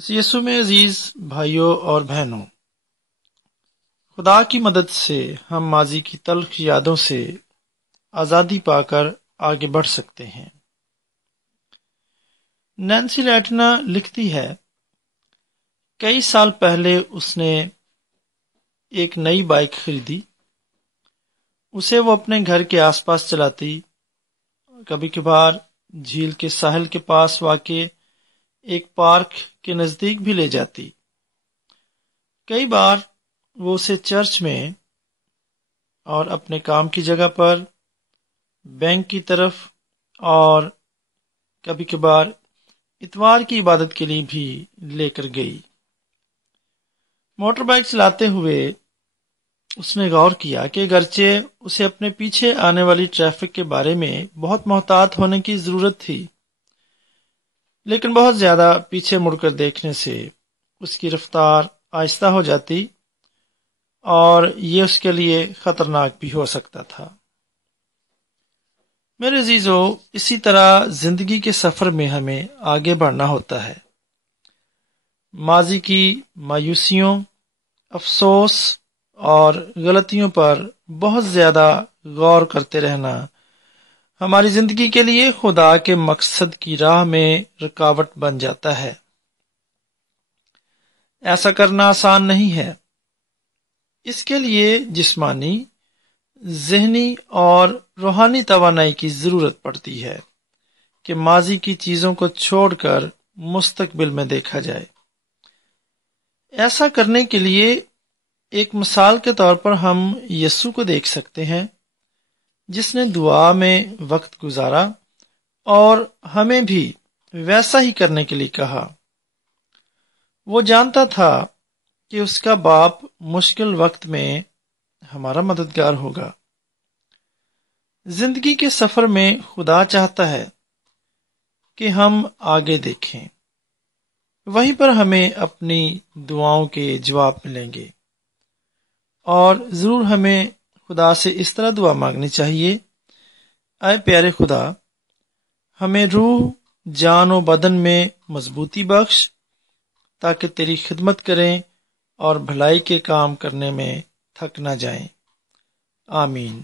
یسوع میں عزیز بھائیوں اور بہنوں، خدا کی مدد سے ہم ماضی کی تلخ یادوں سے آزادی پا کر آگے بڑھ سکتے ہیں۔ نینسی لیٹنا لکھتی ہے، کئی سال پہلے اس نے ایک نئی بائک خریدی۔ اسے وہ اپنے گھر کے آس پاس چلاتی، کبھی کبھار جھیل کے ساحل کے پاس واقع ایک پارک کے نزدیک بھی لے جاتی۔ کئی بار وہ اسے چرچ میں اور اپنے کام کی جگہ پر، بینک کی طرف، اور کبھی کبھار اتوار کی عبادت کے لیے بھی لے کر گئی۔ موٹر بائک چلاتے ہوئے اس نے غور کیا کہ اگرچہ اسے اپنے پیچھے آنے والی ٹریفک کے بارے میں بہت محتاط ہونے کی ضرورت تھی، لیکن بہت زیادہ پیچھے مڑ کر دیکھنے سے اس کی رفتار آہستہ ہو جاتی اور یہ اس کے لیے خطرناک بھی ہو سکتا تھا۔ میرے عزیزو، اسی طرح زندگی کے سفر میں ہمیں آگے بڑھنا ہوتا ہے۔ ماضی کی مایوسیوں، افسوس اور غلطیوں پر بہت زیادہ غور کرتے رہنا ہماری زندگی کے لیے خدا کے مقصد کی راہ میں رکاوٹ بن جاتا ہے۔ ایسا کرنا آسان نہیں ہے۔ اس کے لیے جسمانی، ذہنی اور روحانی توانائی کی ضرورت پڑتی ہے کہ ماضی کی چیزوں کو چھوڑ کر مستقبل میں دیکھا جائے۔ ایسا کرنے کے لیے ایک مثال کے طور پر ہم یسوع کو دیکھ سکتے ہیں، جس نے دعا میں وقت گزارا اور ہمیں بھی ویسا ہی کرنے کے لیے کہا۔ وہ جانتا تھا کہ اس کا باپ مشکل وقت میں ہمارا مددگار ہوگا۔ زندگی کے سفر میں خدا چاہتا ہے کہ ہم آگے دیکھیں، وہیں پر ہمیں اپنی دعاؤں کے جواب ملیں گے، اور ضرور ہمیں خدا سے اس طرح دعا مانگنی چاہیے: اے پیارے خدا، ہمیں روح، جان و بدن میں مضبوطی بخش تاکہ تیری خدمت کریں اور بھلائی کے کام کرنے میں تھک نہ جائیں۔ آمین۔